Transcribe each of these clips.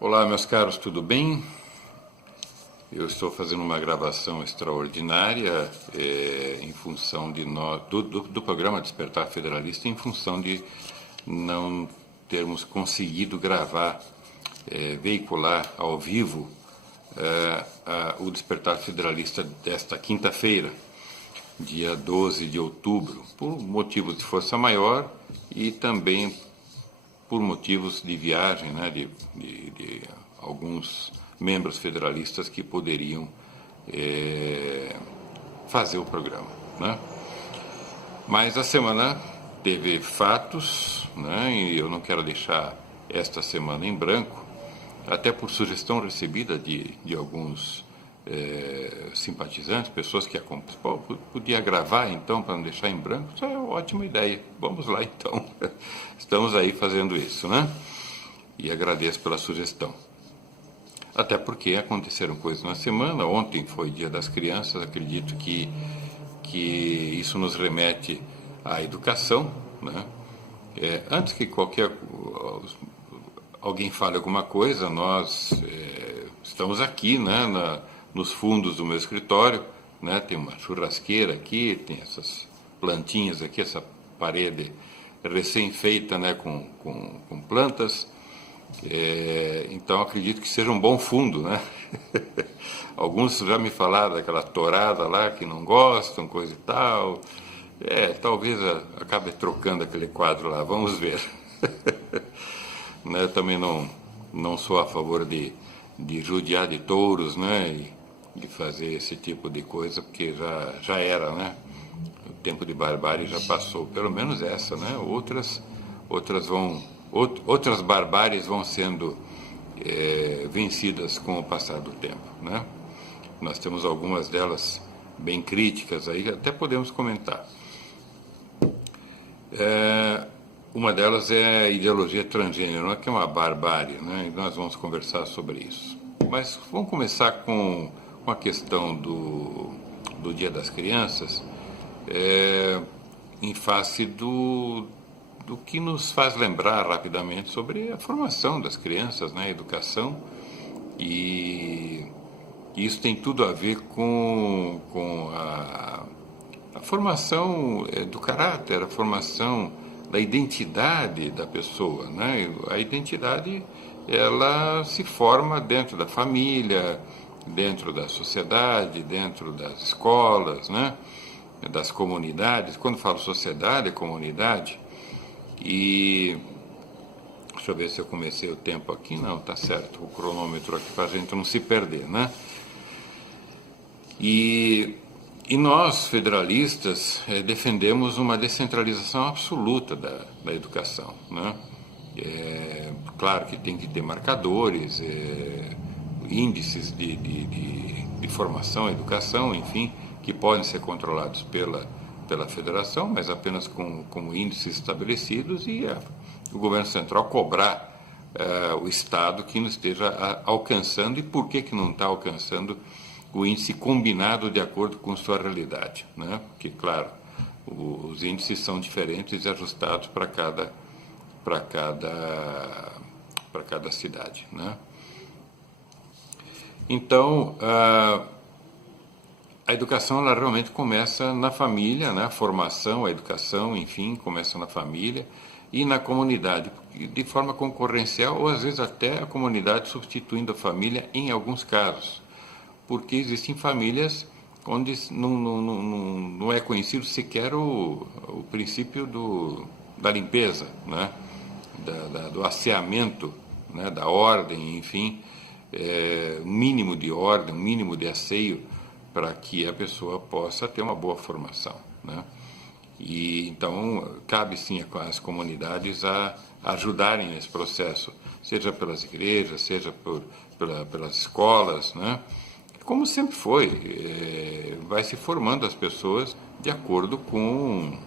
Olá, meus caros, tudo bem? Eu estou fazendo uma gravação extraordinária em função de do programa Despertar Federalista, em função de não termos conseguido gravar, veicular ao vivo o Despertar Federalista desta quinta-feira, dia 12 de outubro, por motivos de força maior e também por motivos de viagem, né, de alguns membros federalistas que poderiam fazer o programa, né? Mas a semana teve fatos, né, e eu não quero deixar esta semana em branco, até por sugestão recebida de alguns simpatizantes, pessoas que acompanham. Podia gravar então para não deixar em branco? Isso é uma ótima ideia. Vamos lá então. Estamos aí fazendo isso, né? E agradeço pela sugestão. Até porque aconteceram coisas na semana. Ontem foi Dia das Crianças. Acredito que isso nos remete à educação, né? Antes que alguém fale alguma coisa, nós estamos aqui, né, nos fundos do meu escritório, né, tem uma churrasqueira aqui, tem essas plantinhas aqui, essa parede recém-feita, né, com plantas, então acredito que seja um bom fundo, né? Alguns já me falaram daquela tourada lá que não gostam, coisa e tal. Talvez acabe trocando aquele quadro lá, vamos ver. Né, eu também não sou a favor de judiar de touros, né, e fazer esse tipo de coisa, porque já era, né? O tempo de barbárie já passou, pelo menos essa, né? Outras barbáries vão sendo vencidas com o passar do tempo, né? Nós temos algumas delas bem críticas aí, até podemos comentar. Uma delas é a ideologia transgênero, que é uma barbárie, né? E nós vamos conversar sobre isso. Mas vamos começar com a questão do Dia das Crianças, em face do que nos faz lembrar rapidamente sobre a formação das crianças, né? A educação, e isso tem tudo a ver com a formação do caráter, a formação da identidade da pessoa, né? A identidade, ela se forma dentro da família, dentro da sociedade, dentro das escolas, né? Das comunidades. Quando falo sociedade, é comunidade. E deixa eu ver se eu comecei o tempo aqui. Não, tá certo, o cronômetro aqui para a gente não se perder, né? E nós, federalistas, defendemos uma descentralização absoluta da educação, né? Claro que tem que ter marcadores, índices de formação, educação, enfim, que podem ser controlados pela federação, mas apenas como índices estabelecidos, e o governo central cobrar o Estado que não esteja alcançando. E por que não está alcançando o índice combinado de acordo com sua realidade, né? Porque, claro, os índices são diferentes e ajustados para cada cidade, né? Então, a educação, ela realmente começa na família, né? A formação, a educação, enfim, começa na família e na comunidade, de forma concorrencial, ou às vezes até a comunidade substituindo a família em alguns casos, porque existem famílias onde não é conhecido sequer o princípio da limpeza, né? Do asseamento, né? Da ordem, enfim, um mínimo de ordem, um mínimo de asseio, para que a pessoa possa ter uma boa formação, né? E então cabe sim às comunidades a ajudarem nesse processo, seja pelas igrejas, seja pelas escolas, né? Como sempre foi, vai se formando as pessoas de acordo com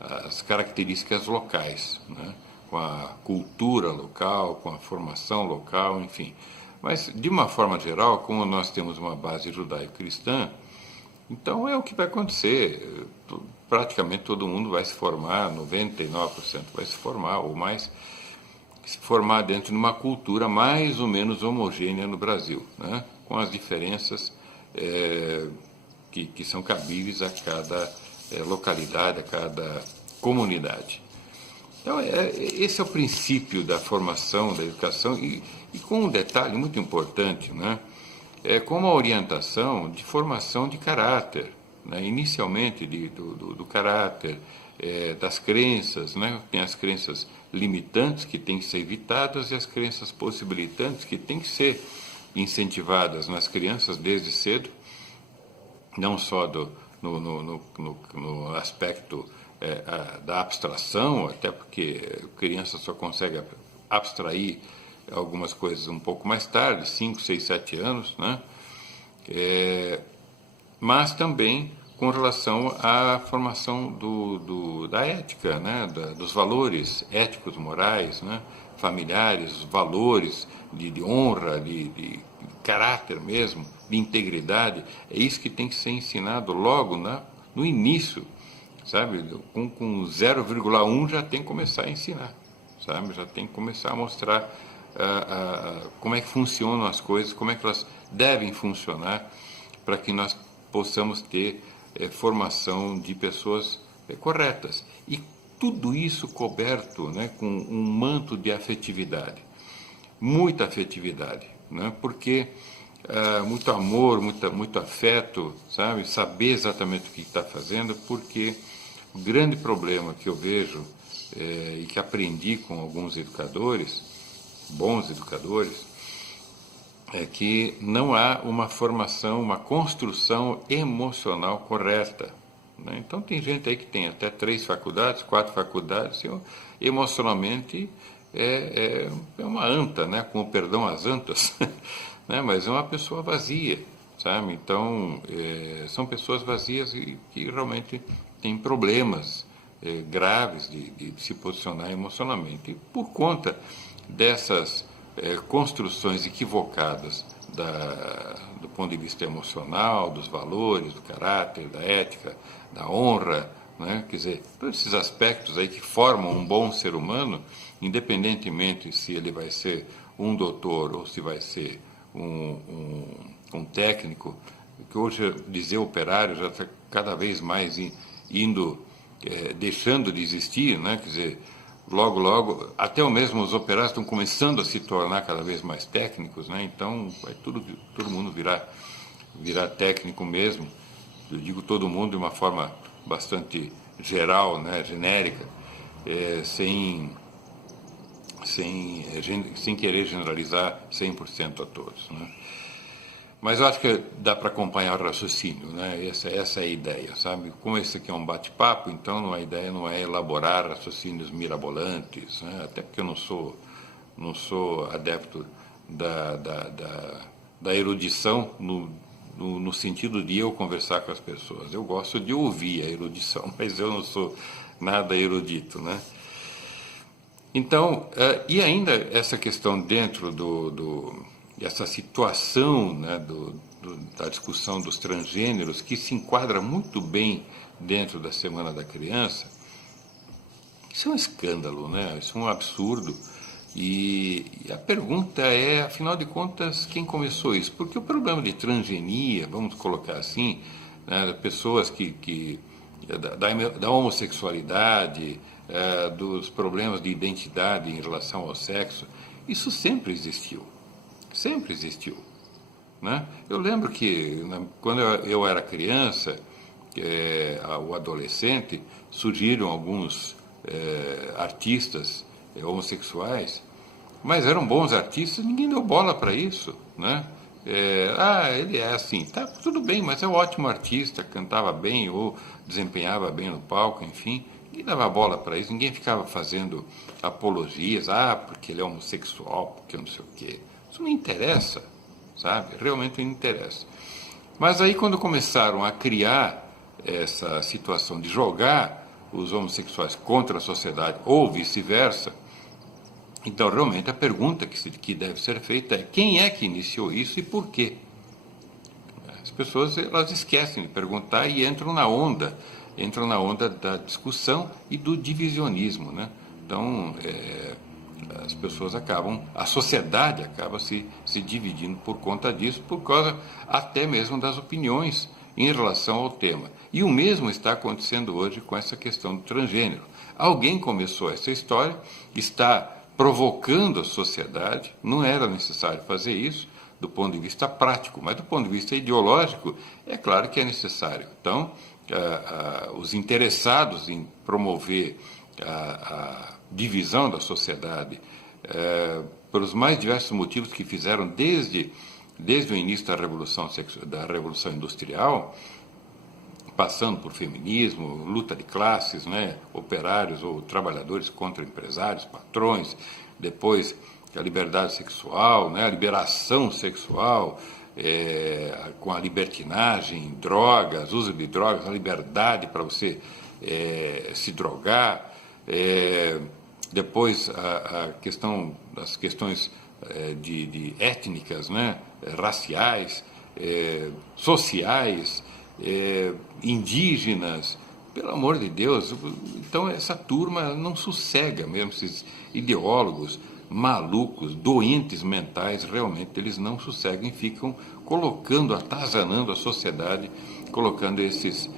as características locais, né? Com a cultura local, com a formação local, enfim. Mas, de uma forma geral, como nós temos uma base judaico-cristã, Então é o que vai acontecer. Praticamente todo mundo vai se formar, 99% vai se formar, ou mais, se formar dentro de uma cultura mais ou menos homogênea no Brasil, né? Com as diferenças que são cabíveis a cada localidade, a cada comunidade. Então, esse é o princípio da formação, da educação, e com um detalhe muito importante, né? Com uma orientação de formação de caráter, né? Inicialmente do caráter, das crenças, né? Tem as crenças limitantes que têm que ser evitadas e as crenças possibilitantes que têm que ser incentivadas nas crianças desde cedo, não só no aspecto da abstração, até porque a criança só consegue abstrair algumas coisas um pouco mais tarde, 5, 6, 7 anos, né? Mas também com relação à formação da ética, né? Dos valores éticos, morais, né? Familiares, valores de honra, de caráter mesmo, de integridade. É isso que tem que ser ensinado logo no início, sabe? Com 0,1 já tem que começar a ensinar, sabe? Já tem que começar a mostrar como é que funcionam as coisas, como é que elas devem funcionar, para que nós possamos ter formação de pessoas corretas. E tudo isso coberto, né, com um manto de afetividade, muita afetividade, né? Porque muito amor, muito afeto, sabe? Saber exatamente o que está fazendo, porque o grande problema que eu vejo e que aprendi com alguns educadores, bons educadores, é que não há uma formação, uma construção emocional correta, né? Então tem gente aí que tem até 3 faculdades, 4 faculdades, e emocionalmente é uma anta, né? Com o perdão às antas, né? Mas é uma pessoa vazia, sabe? Então são pessoas vazias e que realmente têm problemas graves de se posicionar emocionalmente. E por conta dessas construções equivocadas do ponto de vista emocional, dos valores, do caráter, da ética, da honra, né? Quer dizer, todos esses aspectos aí que formam um bom ser humano, independentemente se ele vai ser um doutor ou se vai ser um técnico, que hoje dizer operário já está cada vez mais indo, deixando de existir, né? Quer dizer, logo, logo, até mesmo os operários estão começando a se tornar cada vez mais técnicos, né? Então vai todo mundo virar técnico mesmo. Eu digo todo mundo de uma forma bastante geral, né? Genérica, sem querer generalizar 100% a todos, né? Mas eu acho que dá para acompanhar o raciocínio, né? Essa é a ideia, sabe? Como esse aqui é um bate-papo, então a ideia não é elaborar raciocínios mirabolantes, né? Até porque eu não sou adepto da erudição no sentido de eu conversar com as pessoas. Eu gosto de ouvir a erudição, mas eu não sou nada erudito, né? Então, e ainda essa questão dentro essa situação, né, da discussão dos transgêneros, que se enquadra muito bem dentro da Semana da Criança, isso é um escândalo, né? Isso é um absurdo. E a pergunta é, afinal de contas, quem começou isso? Porque o problema de transgenia, vamos colocar assim, né, pessoas da homossexualidade, dos problemas de identidade em relação ao sexo, isso sempre existiu. Sempre existiu, né? Eu lembro que quando eu era criança, ou adolescente, surgiram alguns artistas homossexuais, mas eram bons artistas, ninguém deu bola para isso, né? Ele é assim, tá, tudo bem, mas é um ótimo artista, cantava bem ou desempenhava bem no palco, enfim, ninguém dava bola para isso, ninguém ficava fazendo apologias, porque ele é homossexual, porque não sei o quê. Isso não interessa, sabe? Realmente não interessa. Mas aí quando começaram a criar essa situação de jogar os homossexuais contra a sociedade ou vice-versa, então realmente a pergunta que deve ser feita é quem é que iniciou isso e por quê? pessoas elas esquecem de perguntar e entram na onda da discussão e do divisionismo, né? Então, as pessoas a sociedade acaba se dividindo por conta disso, por causa até mesmo das opiniões em relação ao tema. E o mesmo está acontecendo hoje com essa questão do transgênero. Alguém começou essa história, está provocando a sociedade, não era necessário fazer isso do ponto de vista prático, mas do ponto de vista ideológico, é claro que é necessário. Então, os interessados em promover a divisão da sociedade, pelos mais diversos motivos que fizeram desde o início da Revolução Industrial, passando por feminismo, luta de classes, né, operários ou trabalhadores contra empresários, patrões, depois a liberdade sexual, né, a liberação sexual, com a libertinagem, drogas, uso de drogas, a liberdade para você se drogar, depois as questões de étnicas, né, raciais, sociais, indígenas, pelo amor de Deus. Então essa turma não sossega mesmo, esses ideólogos malucos, doentes mentais, realmente eles não sossegam e ficam atazanando a sociedade, colocando essas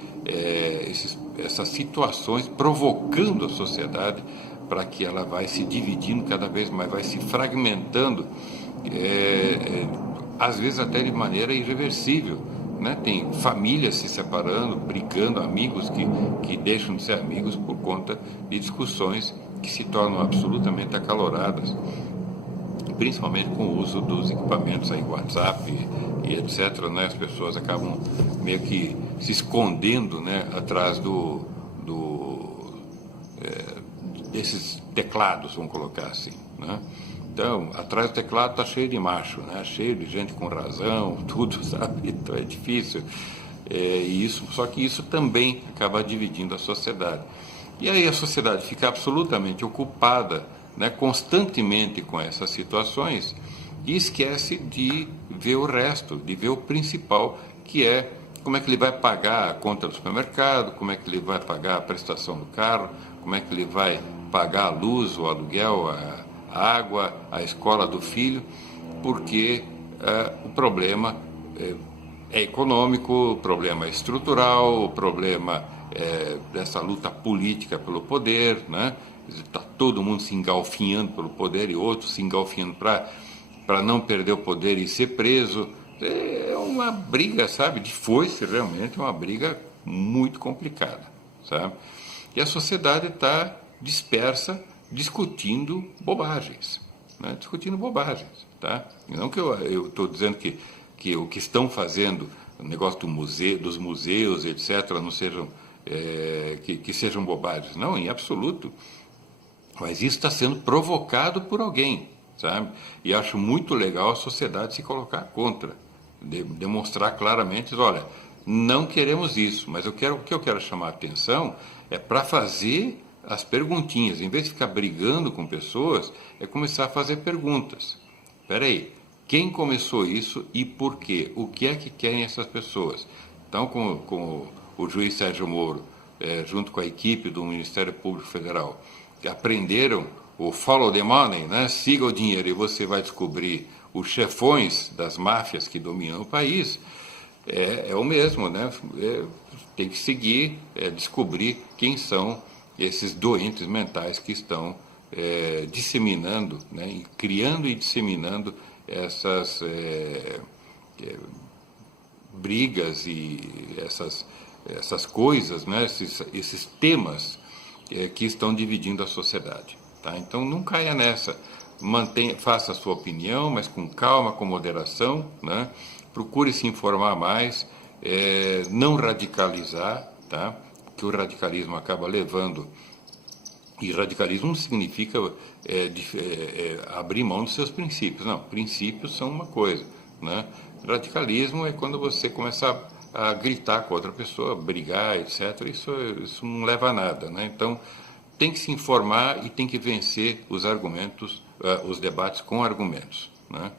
situações, provocando a sociedade para que ela vai se dividindo cada vez mais, vai se fragmentando, às vezes até de maneira irreversível, né? Tem famílias se separando, brigando, amigos que deixam de ser amigos por conta de discussões que se tornam absolutamente acaloradas, principalmente com o uso dos equipamentos aí, WhatsApp e etc., né? As pessoas acabam meio que se escondendo, né, atrás desses teclados, vamos colocar assim, né? Então, atrás do teclado está cheio de macho, né? Cheio de gente com razão, tudo, sabe? Então é difícil. Só que isso também acaba dividindo a sociedade. E aí a sociedade fica absolutamente ocupada, né, constantemente com essas situações e esquece de ver o resto, de ver o principal, que é como é que ele vai pagar a conta do supermercado, como é que ele vai pagar a prestação do carro, como é que ele vai pagar a luz, o aluguel, a água, a escola do filho, porque o problema é econômico, o problema é estrutural, o problema dessa luta política pelo poder, né? Está todo mundo se engalfinhando pelo poder e outros se engalfinhando para não perder o poder e ser preso. É uma briga, sabe, de foice, realmente, uma briga muito complicada, sabe? E a sociedade está dispersa, discutindo bobagens, né? Discutindo bobagens, tá? Não que eu estou dizendo que o que estão fazendo, o negócio dos museus, etc., não sejam, que sejam bobagens. Não, em absoluto. Mas isso está sendo provocado por alguém, sabe? E acho muito legal a sociedade se colocar contra, demonstrar claramente, olha, não queremos isso, mas o que eu quero chamar a atenção é para fazer as perguntinhas. Em vez de ficar brigando com pessoas, é começar a fazer perguntas. Espera aí, quem começou isso e por quê? O que é que querem essas pessoas? Então, com o juiz Sérgio Moro, junto com a equipe do Ministério Público Federal, aprenderam o follow the money, né? Siga o dinheiro, e você vai descobrir os chefões das máfias que dominam o país. É o mesmo, né? Tem que seguir, descobrir quem são esses doentes mentais que estão disseminando, né? Criando e disseminando essas brigas e essas coisas, né? Esses temas que estão dividindo a sociedade, tá? Então não caia nessa, faça a sua opinião, mas com calma, com moderação, né? Procure se informar mais, não radicalizar, tá? Que o radicalismo acaba levando, e radicalismo não significa abrir mão dos seus princípios, não, princípios são uma coisa, né? Radicalismo é quando você começa a gritar com outra pessoa, brigar, etc. Isso não leva a nada, né? Então, tem que se informar e tem que vencer os argumentos, os debates com argumentos, né?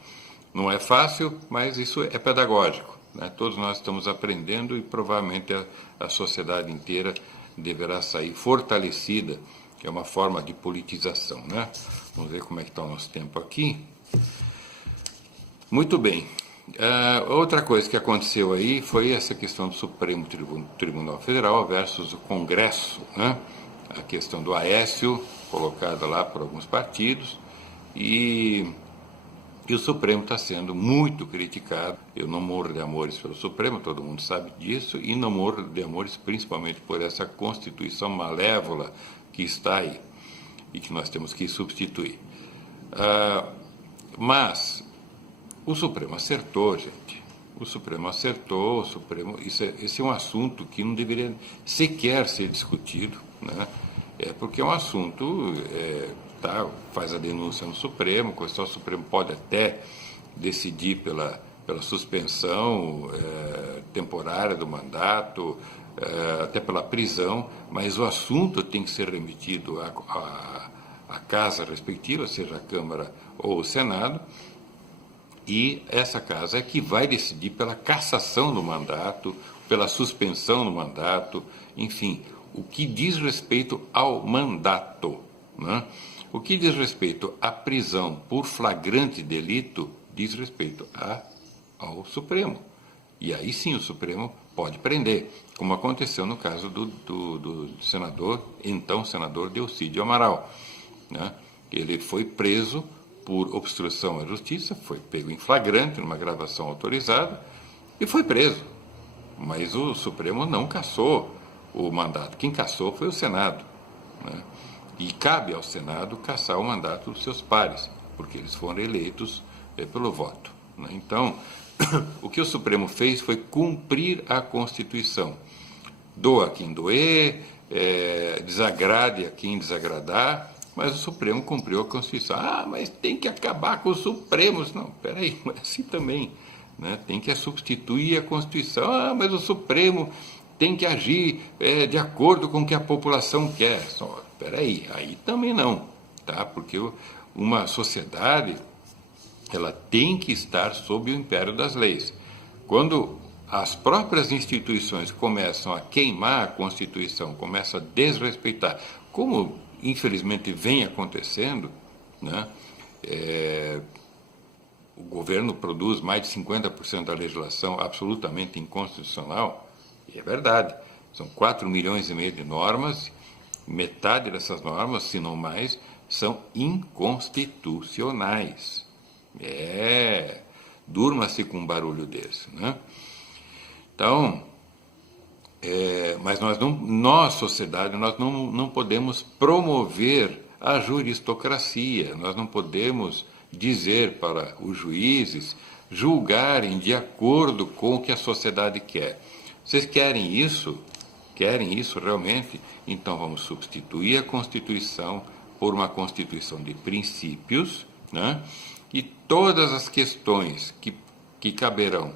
Não é fácil, mas isso é pedagógico, né? Todos nós estamos aprendendo e provavelmente a sociedade inteira deverá sair fortalecida, que é uma forma de politização, né? Vamos ver como é que está o nosso tempo aqui. Muito bem. Outra coisa que aconteceu aí foi essa questão do Supremo Tribunal Federal versus o Congresso, né? A questão do Aécio, colocada lá por alguns partidos, e o Supremo está sendo muito criticado. Eu não morro de amores pelo Supremo, todo mundo sabe disso, e não morro de amores principalmente por essa Constituição malévola que está aí e que nós temos que substituir. Mas o Supremo acertou, gente. O Supremo acertou, esse é um assunto que não deveria sequer ser discutido, né? Porque é um assunto, faz a denúncia no Supremo, o Supremo pode até decidir pela suspensão temporária do mandato, até pela prisão, mas o assunto tem que ser remetido à casa respectiva, seja a Câmara ou o Senado, e essa casa é que vai decidir pela cassação do mandato, pela suspensão do mandato, enfim, o que diz respeito ao mandato, né? O que diz respeito à prisão por flagrante delito diz respeito ao Supremo. E aí sim o Supremo pode prender, como aconteceu no caso do então senador Delcídio Amaral, né? Ele foi preso por obstrução à justiça, foi pego em flagrante, numa gravação autorizada, e foi preso. Mas o Supremo não cassou o mandato. Quem cassou foi o Senado, né? E cabe ao Senado cassar o mandato dos seus pares, porque eles foram eleitos pelo voto, né? Então, o que o Supremo fez foi cumprir a Constituição. Doa a quem doer, desagrade a quem desagradar, mas o Supremo cumpriu a Constituição. Mas tem que acabar com os Supremos. Não, peraí, mas assim também, né? Tem que substituir a Constituição. Mas o Supremo tem que agir de acordo com o que a população quer. Peraí, aí também não, tá? Porque uma sociedade, ela tem que estar sob o império das leis. Quando as próprias instituições começam a queimar a Constituição, começam a desrespeitar, como infelizmente vem acontecendo, né? O governo produz mais de 50% da legislação absolutamente inconstitucional, e é verdade, são 4,5 milhões de normas, metade dessas normas, se não mais, são inconstitucionais. Durma-se com um barulho desse, né? Então, mas nós, sociedade, nós não podemos promover a juristocracia, nós não podemos dizer para os juízes julgarem de acordo com o que a sociedade quer. Vocês querem isso? Querem isso realmente? Então vamos substituir a Constituição por uma Constituição de princípios, né? E todas as questões que caberão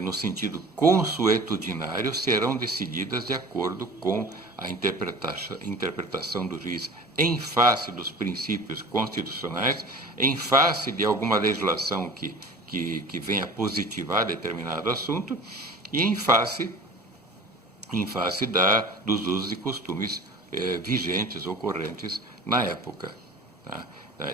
no sentido consuetudinário serão decididas de acordo com a interpretação do juiz em face dos princípios constitucionais, em face de alguma legislação que venha positivar determinado assunto e em face dos usos e costumes vigentes, ocorrentes na época, tá?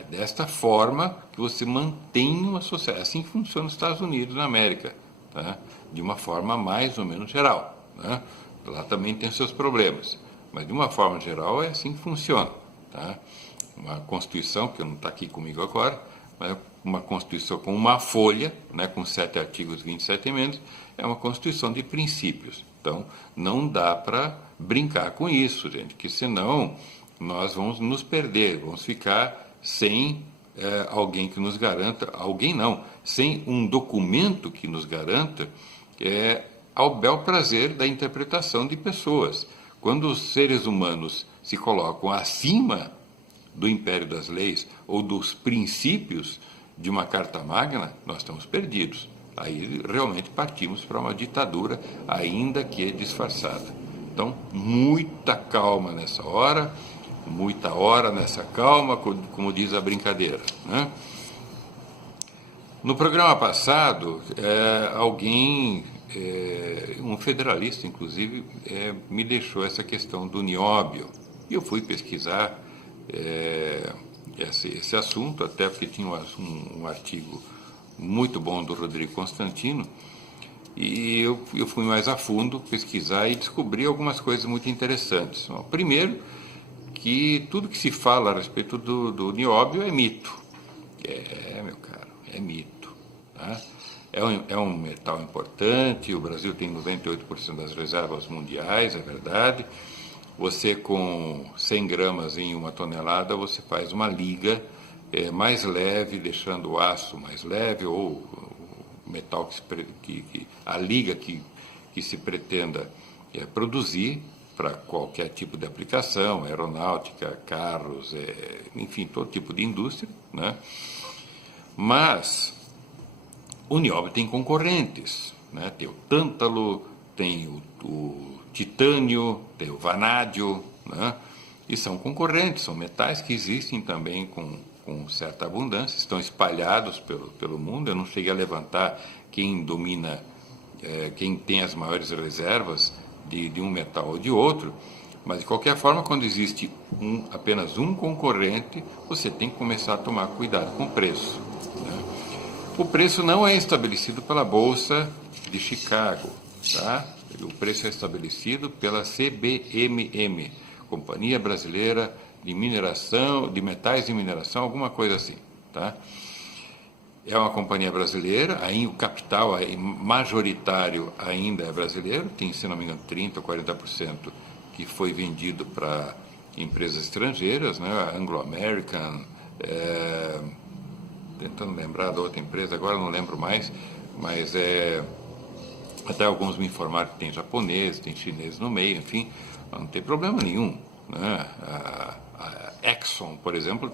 Desta forma que você mantém uma sociedade. Assim funciona nos Estados Unidos, na América, tá? De uma forma mais ou menos geral, né? Lá também tem seus problemas, mas de uma forma geral é assim que funciona, tá? Uma Constituição, que não está aqui comigo agora, mas uma Constituição com uma folha, né, com 7 artigos, 27 emendas, é uma Constituição de princípios. Então, não dá para brincar com isso, gente, que senão nós vamos nos perder, vamos ficar sem alguém que nos garanta, sem um documento que nos garanta ao bel prazer da interpretação de pessoas. Quando os seres humanos se colocam acima do império das leis ou dos princípios de uma Carta Magna, nós estamos perdidos. Aí realmente partimos para uma ditadura, ainda que disfarçada. Então, muita calma nessa hora, muita hora nessa calma, como diz a brincadeira, né? No programa passado, alguém, um federalista inclusive, me deixou essa questão do nióbio. E eu fui pesquisar esse assunto, até porque tinha um artigo muito bom do Rodrigo Constantino, e eu fui mais a fundo pesquisar e descobri algumas coisas muito interessantes. Bom, primeiro, que tudo que se fala a respeito do nióbio é mito. Meu caro, é mito. Tá? É um metal importante, o Brasil tem 98% das reservas mundiais, é verdade. Você com 100 gramas em 1 tonelada, você faz uma liga mais leve, deixando o aço mais leve, ou o metal a liga que se pretenda produzir para qualquer tipo de aplicação, aeronáutica, carros, enfim, todo tipo de indústria, né? Mas o nióbio tem concorrentes, né? Tem o tântalo, tem o titânio, tem o vanádio, né? E são concorrentes, são metais que existem também com certa abundância, estão espalhados pelo mundo. Eu não cheguei a levantar quem domina, quem tem as maiores reservas de um metal ou de outro, mas de qualquer forma, quando existe apenas um concorrente, você tem que começar a tomar cuidado com o preço, né? O preço não é estabelecido pela Bolsa de Chicago, tá? O preço é estabelecido pela CBMM, Companhia Brasileira de Mineração, de Metais de Mineração, alguma coisa assim, tá? É uma companhia brasileira, aí o capital majoritário ainda é brasileiro, tem, se não me engano, 30% ou 40% que foi vendido para empresas estrangeiras, né? Anglo-American, tentando lembrar da outra empresa, agora não lembro mais, mas até alguns me informaram que tem japonês, tem chinês no meio, enfim, não tem problema nenhum, né? A Exxon, por exemplo,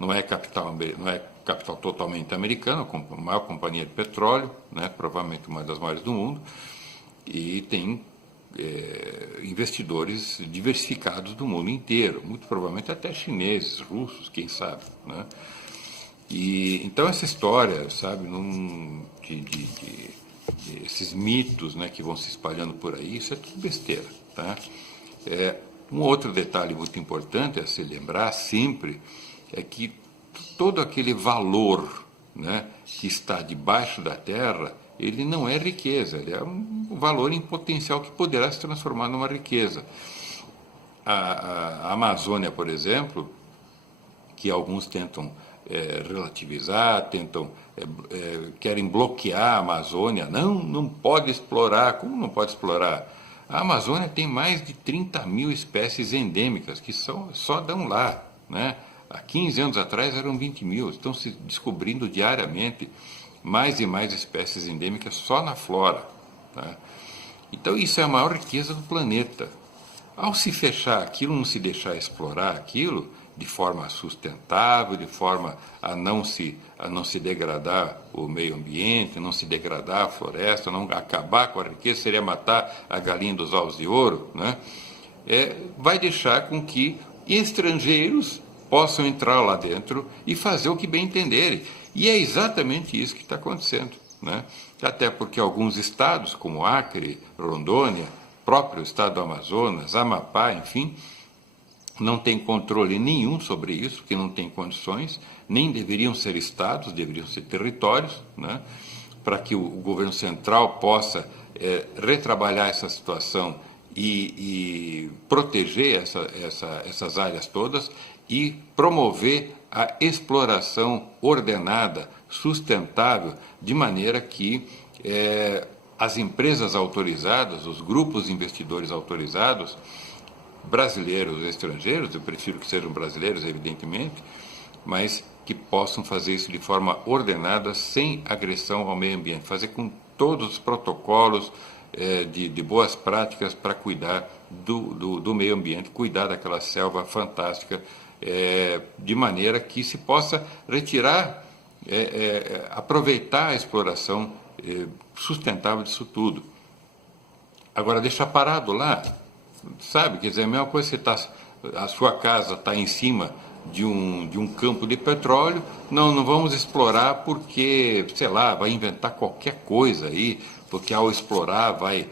não é capital totalmente americano, a maior companhia de petróleo, né? Provavelmente uma das maiores do mundo, e tem investidores diversificados do mundo inteiro, muito provavelmente até chineses, russos, quem sabe, né? E então essa história, sabe, esses mitos, né, que vão se espalhando por aí, isso é tudo besteira, tá? Um outro detalhe muito importante a se lembrar sempre é que todo aquele valor, né, que está debaixo da terra, ele não é riqueza, ele é um valor em potencial que poderá se transformar numa riqueza. A Amazônia, por exemplo, que alguns tentam relativizar, querem bloquear a Amazônia, não pode explorar. Como não pode explorar? A Amazônia tem mais de 30 mil espécies endêmicas que só dão lá, né? Há 15 anos atrás eram 20 mil, estão se descobrindo diariamente mais e mais espécies endêmicas só na flora, tá? Então isso é a maior riqueza do planeta. Ao se fechar aquilo, não se deixar explorar aquilo de forma sustentável, de forma a não se degradar o meio ambiente, não se degradar a floresta, não acabar com a riqueza, seria matar a galinha dos ovos de ouro, né? Vai deixar com que estrangeiros possam entrar lá dentro e fazer o que bem entenderem. E é exatamente isso que está acontecendo, né? Até porque alguns estados, como Acre, Rondônia, próprio estado do Amazonas, Amapá, enfim, não tem controle nenhum sobre isso, porque não tem condições, nem deveriam ser estados, deveriam ser territórios, né? Para que o governo central possa retrabalhar essa situação e proteger essas áreas todas e promover a exploração ordenada, sustentável, de maneira que as empresas autorizadas, os grupos investidores autorizados, brasileiros e estrangeiros, eu prefiro que sejam brasileiros, evidentemente, mas que possam fazer isso de forma ordenada, sem agressão ao meio ambiente, fazer com todos os protocolos de boas práticas para cuidar do meio ambiente, cuidar daquela selva fantástica, de maneira que se possa retirar, aproveitar a exploração sustentável disso tudo. Agora, deixar parado lá, sabe? Quer dizer, a mesma coisa que a sua casa está em cima de um campo de petróleo, não vamos explorar porque, sei lá, vai inventar qualquer coisa aí, porque ao explorar vai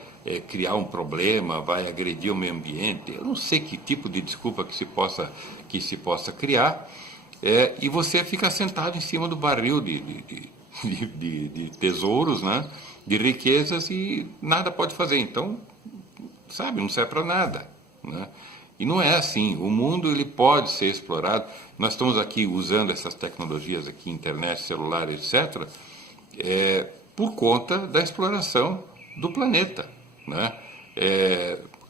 criar um problema, vai agredir o meio ambiente. Eu não sei que tipo de desculpa que se possa criar, e você fica sentado em cima do barril de tesouros, né, de riquezas, e nada pode fazer. Então, sabe, não serve para nada, né? E não é assim. O mundo ele pode ser explorado. Nós estamos aqui usando essas tecnologias aqui, internet, celular, etc., por conta da exploração do planeta, né?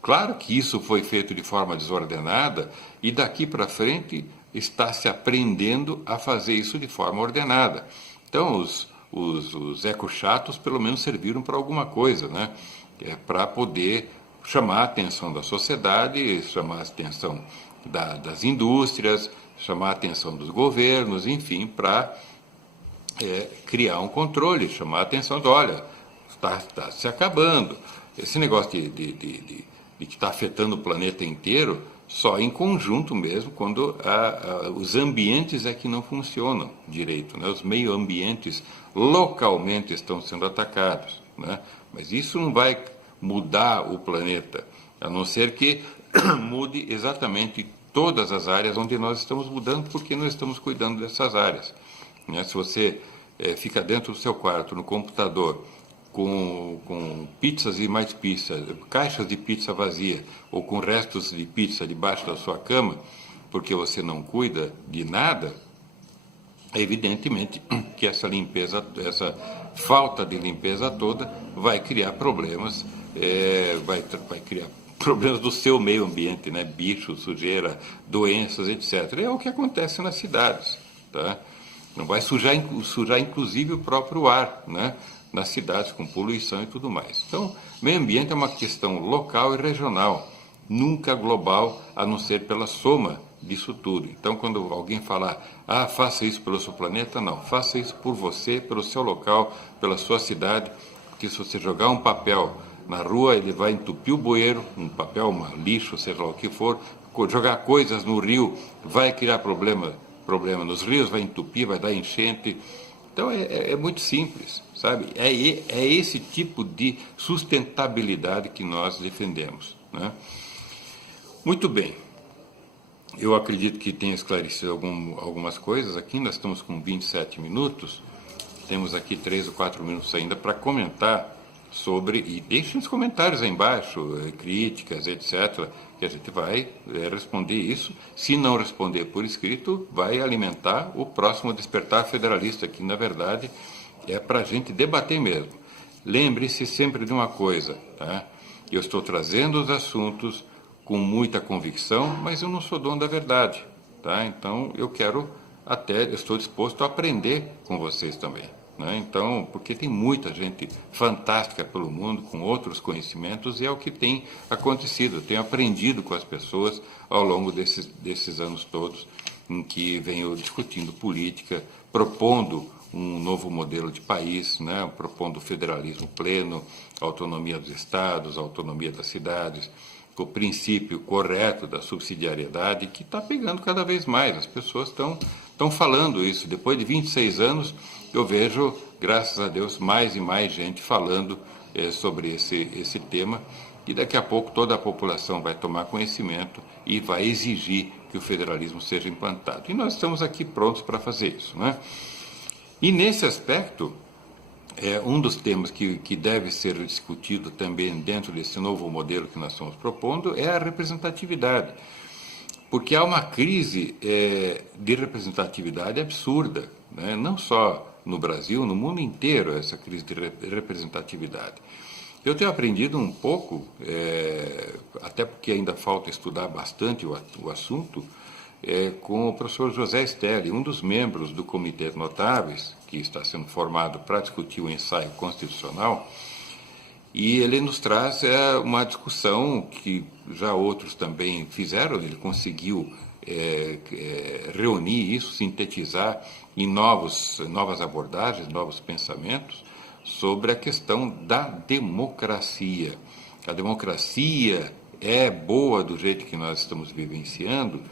Claro que isso foi feito de forma desordenada e daqui para frente está se aprendendo a fazer isso de forma ordenada. Então, os ecochatos pelo menos serviram para alguma coisa, né? Para poder chamar a atenção da sociedade, chamar a atenção das indústrias, chamar a atenção dos governos, enfim, para criar um controle, chamar a atenção de, olha, está se acabando. Esse negócio de que está afetando o planeta inteiro, só em conjunto mesmo, quando os ambientes é que não funcionam direito, né? Os meio-ambientes localmente estão sendo atacados, né? Mas isso não vai mudar o planeta, a não ser que mude exatamente todas as áreas onde nós estamos mudando, porque nós estamos cuidando dessas áreas, né? Se você fica dentro do seu quarto, no computador, com pizzas e mais pizza, caixas de pizza vazia, ou com restos de pizza debaixo da sua cama, porque você não cuida de nada, evidentemente que essa limpeza, essa falta de limpeza toda vai criar problemas, vai criar problemas do seu meio ambiente, né? Bichos, sujeira, doenças, etc. É o que acontece nas cidades, tá? Não vai sujar inclusive o próprio ar, né? Nas cidades, com poluição e tudo mais. Então, meio ambiente é uma questão local e regional, nunca global, a não ser pela soma disso tudo. Então, quando alguém falar, faça isso pelo seu planeta, não, faça isso por você, pelo seu local, pela sua cidade, porque se você jogar um papel na rua, ele vai entupir o bueiro, um papel, lixo, seja lá o que for, jogar coisas no rio, vai criar problema nos rios, vai entupir, vai dar enchente. Então, é muito simples, sabe? É esse tipo de sustentabilidade que nós defendemos, né? Muito bem. Eu acredito que tenha esclarecido algumas coisas aqui. Nós estamos com 27 minutos. Temos aqui 3 ou 4 minutos ainda para comentar sobre... E deixem os comentários aí embaixo, críticas, etc., que a gente vai responder isso. Se não responder por escrito, vai alimentar o próximo Despertar Federalista, que, na verdade, é para a gente debater mesmo. Lembre-se sempre de uma coisa, tá? Eu estou trazendo os assuntos com muita convicção, mas eu não sou dono da verdade, tá? Então, eu estou disposto a aprender com vocês também, né? Então, porque tem muita gente fantástica pelo mundo, com outros conhecimentos, e é o que tem acontecido. Eu tenho aprendido com as pessoas ao longo desses anos todos, em que venho discutindo política, propondo um novo modelo de país, né? Propondo federalismo pleno, autonomia dos estados, autonomia das cidades, o princípio correto da subsidiariedade, que está pegando cada vez mais. As pessoas estão falando isso. Depois de 26 anos, eu vejo, graças a Deus, mais e mais gente falando sobre esse tema, e daqui a pouco toda a população vai tomar conhecimento e vai exigir que o federalismo seja implantado. E nós estamos aqui prontos para fazer isso, né? E nesse aspecto, um dos temas que deve ser discutido também dentro desse novo modelo que nós estamos propondo é a representatividade. Porque há uma crise de representatividade absurda, né? Não só no Brasil, no mundo inteiro, essa crise de representatividade. Eu tenho aprendido um pouco, até porque ainda falta estudar bastante o assunto, com o professor José Stelli, um dos membros do Comitê Notáveis, que está sendo formado para discutir o ensaio constitucional, e ele nos traz uma discussão que já outros também fizeram. Ele conseguiu reunir isso, sintetizar em novas abordagens, novos pensamentos sobre a questão da democracia. A democracia é boa do jeito que nós estamos vivenciando,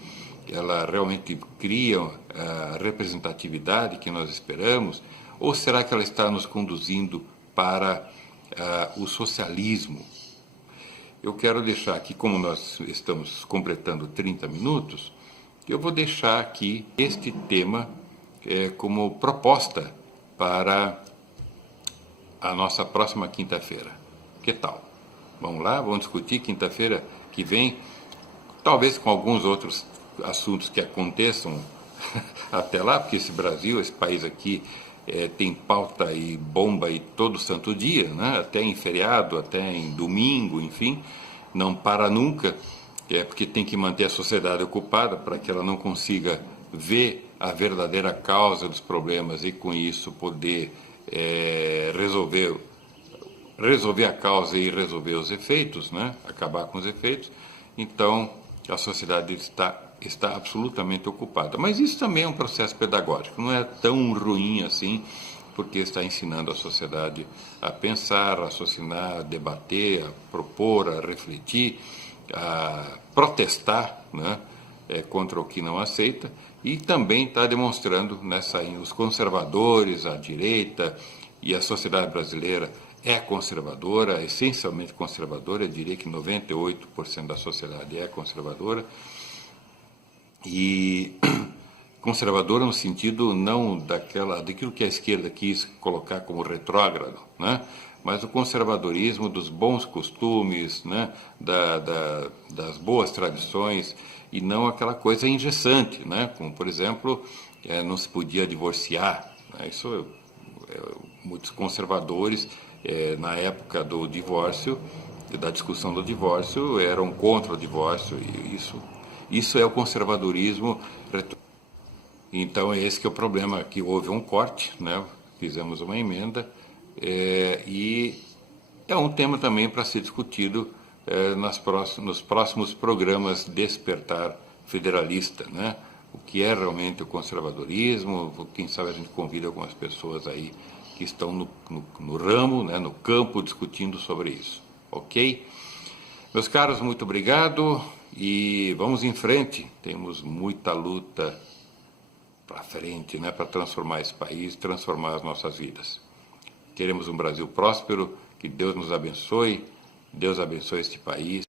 ela realmente cria a representatividade que nós esperamos? Ou será que ela está nos conduzindo para o socialismo? Eu quero deixar aqui, como nós estamos completando 30 minutos, eu vou deixar aqui este tema como proposta para a nossa próxima quinta-feira. Que tal? Vamos lá? Vamos discutir quinta-feira que vem, talvez com alguns outros assuntos que aconteçam até lá, porque esse Brasil, esse país aqui, tem pauta e bomba e todo santo dia, né? Até em feriado, até em domingo, enfim, não para nunca, porque tem que manter a sociedade ocupada para que ela não consiga ver a verdadeira causa dos problemas e com isso poder resolver a causa e resolver os efeitos, né? Acabar com os efeitos. Então, a sociedade está absolutamente ocupada. Mas isso também é um processo pedagógico, não é tão ruim assim, porque está ensinando a sociedade a pensar, a raciocinar, a debater, a propor, a refletir, a protestar, né? Contra o que não aceita, e também está demonstrando os conservadores, a direita e a sociedade brasileira é conservadora, essencialmente conservadora, eu diria que 98% da sociedade é conservadora, e conservadora no sentido não daquilo que a esquerda quis colocar como retrógrado, né? Mas o conservadorismo dos bons costumes, né? Das boas tradições, e não aquela coisa engessante, né? Como, por exemplo, não se podia divorciar, né? Isso, muitos conservadores, na época do divórcio, da discussão do divórcio, eram contra o divórcio, e isso é o conservadorismo. Então, esse que é o problema, que houve um corte, né? Fizemos uma emenda, e é um tema também para ser discutido nos próximos programas Despertar Federalista, né? O que é realmente o conservadorismo, quem sabe a gente convida algumas pessoas aí que estão no ramo, né? No campo, discutindo sobre isso, ok? Meus caros, muito obrigado e vamos em frente, temos muita luta para frente, né? Para transformar esse país, transformar as nossas vidas. Queremos um Brasil próspero, que Deus nos abençoe, Deus abençoe este país.